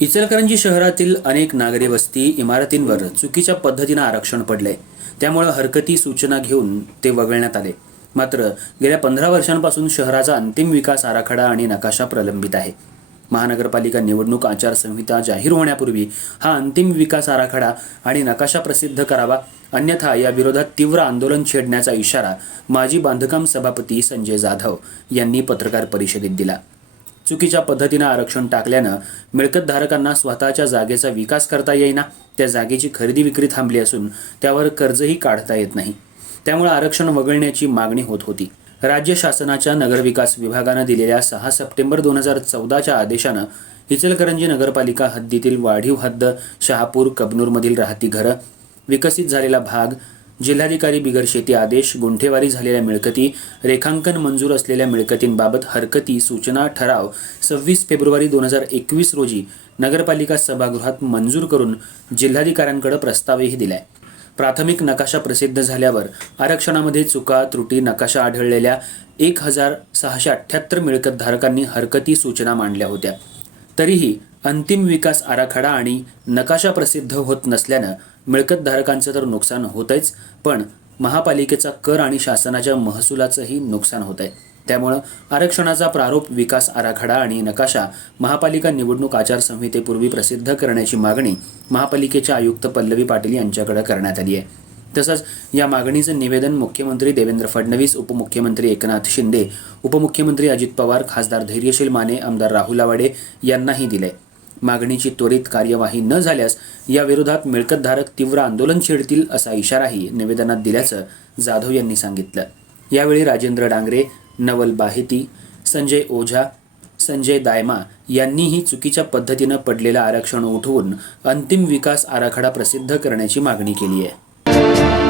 इचलकरंजी शहरातील अनेक नागरी वस्ती इमारतींवर चुकीच्या पद्धतीनं आरक्षण पडले त्यामुळे हरकती सूचना घेऊन ते वगळण्यात आले. मात्र गेल्या पंधरा वर्षांपासून शहराचा अंतिम विकास आराखडा आणि नकाशा प्रलंबित आहे. महानगरपालिका निवडणूक आचारसंहिता जाहीर होण्यापूर्वी हा अंतिम विकास आराखडा आणि नकाशा प्रसिद्ध करावा अन्यथा या विरोधात तीव्र आंदोलन छेडण्याचा इशारा माजी बांधकाम सभापती संजय जाधव यांनी पत्रकार परिषदेत दिला. चुकीच्या पद्धतीनं आरक्षण टाकल्यानं मिळकतधारकांना स्वतःच्या जागेचा विकास करता येईना त्या जागेची खरेदी विक्री थांबली असून त्यावर कर्जही काढता येत नाही. त्यामुळे आरक्षण वगळण्याची मागणी होत होती. राज्य शासनाच्या नगरविकास विभागानं दिलेल्या सहा सप्टेंबर दोन हजार चौदाच्या आदेशानं इचलकरंजी नगरपालिका हद्दीतील वाढीव हद्द शहापूर कबनूरमधील राहती घरं विकसित झालेला भाग जिल्हाधिकारी बिगर शेती आदेश गुंठेवारी झालेल्या मिळकती रेखांकन मंजूर असलेल्या मिळकतींबाबत हरकती सूचना ठराव सव्वीस फेब्रुवारी दोन हजार एकवीस रोजी नगरपालिका सभागृहात मंजूर करून जिल्हाधिकाऱ्यांकडे प्रस्तावही दिलाय. प्राथमिक नकाशा प्रसिद्ध झाल्यावर आरक्षणामध्ये चुका त्रुटी नकाशा आढळलेल्या एक हजार सहाशे अठ्ठ्याहत्तर मिळकतधारकांनी हरकती सूचना मांडल्या होत्या. तरीही अंतिम विकास आराखडा आणि नकाशा प्रसिद्ध होत नसल्यानं मिळकतधारकांचं तर नुकसान होतंच पण महापालिकेचा कर आणि शासनाच्या महसुलाचंही नुकसान होत आहे त्यामुळं आरक्षणाचा प्रारूप विकास आराखडा आणि नकाशा महापालिका निवडणूक आचारसंहितेपूर्वी प्रसिद्ध करण्याची मागणी महापालिकेच्या आयुक्त पल्लवी पाटील यांच्याकडे करण्यात आली आहे. तसंच या मागणीचं निवेदन मुख्यमंत्री देवेंद्र फडणवीस उपमुख्यमंत्री एकनाथ शिंदे उपमुख्यमंत्री अजित पवार खासदार धैर्यशील माने आमदार राहुल आवाडे यांनाही दिले मागणीची त्वरित कार्यवाही न झाल्यास या विरोधात मिळकतधारक तीव्र आंदोलन छेडतील असा इशाराही निवेदनात दिल्याचं जाधव यांनी सांगितलं. यावेळी राजेंद्र डांगरे नवल बाहेती संजय ओझा संजय दायमा यांनीही चुकीच्या पद्धतीनं पडलेलं आरक्षण उठवून अंतिम विकास आराखडा प्रसिद्ध करण्याची मागणी केली आहे